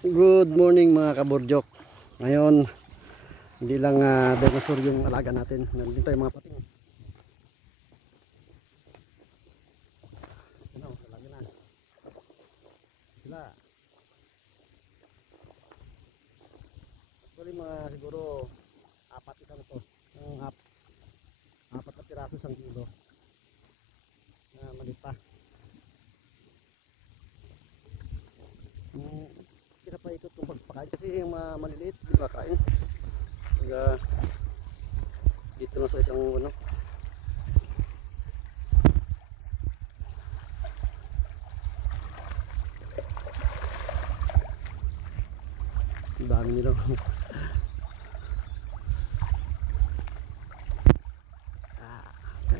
Good morning mga kaborjok. Ngayon, hindi lang dinosaur yung alaga natin. Nandito tayo mga pating. Ano, alaga na. Sila. Actually mga siguro apat isang to. Ang apat na piraso isang kilo. Malit pa. Pinapaikot kong pagpakain kasi yung maliliit di ba kain. Dito lang sa isang ano. Dami nila.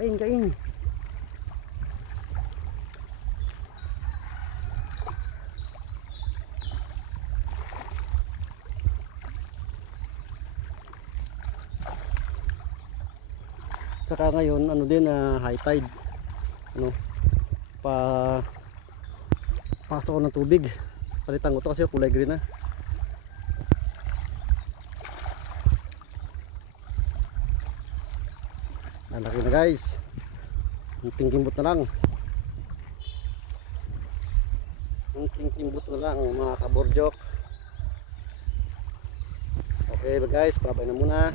Kain. Saka ngayon ano din high tide. Ano pasok ko ng tubig. Palitan ko to kasi kulay green na. Laki na guys. Munting kimbot na lang. Munting kimbot na lang mga kaborjok. Okay guys, babay na muna.